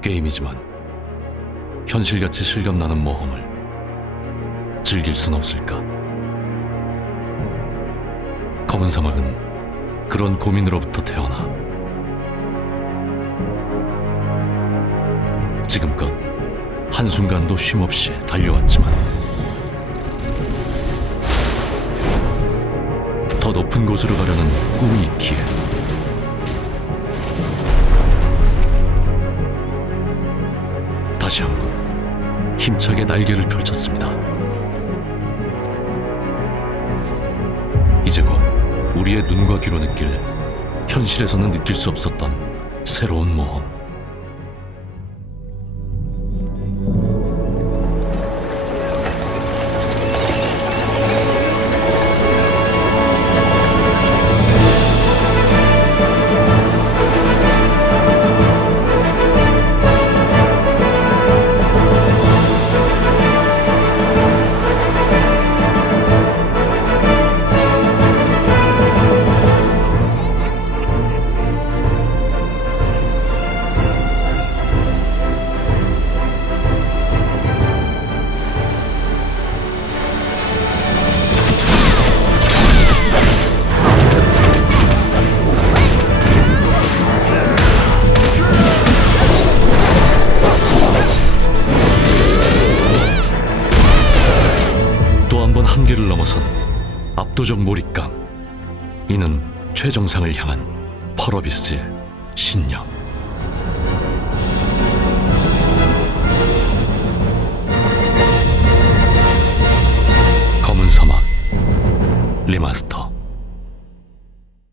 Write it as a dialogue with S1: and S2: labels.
S1: 게임이지만 현실같이 실감나는 모험을 즐길 순 없을까? 검은 사막은 그런 고민으로부터 태어나 지금껏 한순간도 쉼없이 달려왔지만 더 높은 곳으로 가려는 꿈이 있기에 다시 한번 힘차게 날개를 펼쳤습니다. 이제 곧 우리의 눈과 귀로 느낄 현실에서는 느낄 수 없었던 새로운 모험. 한계를 넘어선 압도적 몰입감. 이는 최정상을 향한 펄어비스의 신념. 검은 사막 리마스터